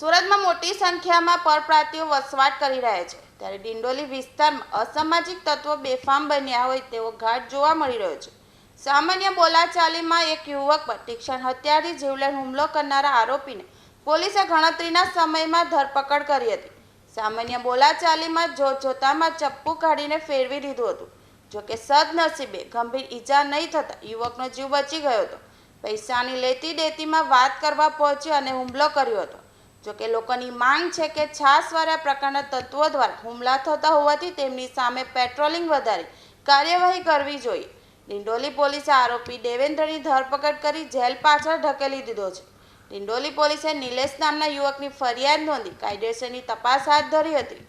સુરતમાં મોટી સંખ્યામાં પરપ્રાંતિયો વસવાટ કરી રહ્યા છે, ત્યારે ડિંડોલી વિસ્તારમાં અસામાજિક તત્વો બેફામ બન્યા હોય તેવો ઘાટ જોવા મળી રહ્યો છે. સામાન્ય બોલાચાલીમાં એક યુવક પર તીક્ષ્ણ હથિયારથી જીવલેણ હુમલો કરનારા આરોપીને પોલીસે ગણતરીના સમયમાં ધરપકડ કરી હતી. સામાન્ય બોલાચાલીમાં જોતજોતામાં ચપ્પુ કાઢીને ફેરવી દીધું હતું. જોકે સદનસીબે ગંભીર ઈજા નહીં થતાં યુવકનો જીવ બચી ગયો હતો. પૈસાની લેતી દેતીમાં વાત કરવા પહોંચ્યો અને હુમલો કર્યો હતો. જોકે લોકોની માંગ છે કે છાસવાળા પ્રકારના તત્વો દ્વારા હુમલા થતા હોવાથી તેમની સામે પેટ્રોલિંગ વધારી કાર્યવાહી કરવી જોઈએ. ડિંડોલી પોલીસે આરોપી દેવેન્દ્રની ધરપકડ કરી જેલ પાછળ ઢકેલી દીધો છે. ડિંડોલી પોલીસે નિલેશ નામના યુવકની ફરિયાદ નોંધી કાયદેસરની તપાસ હાથ ધરી હતી.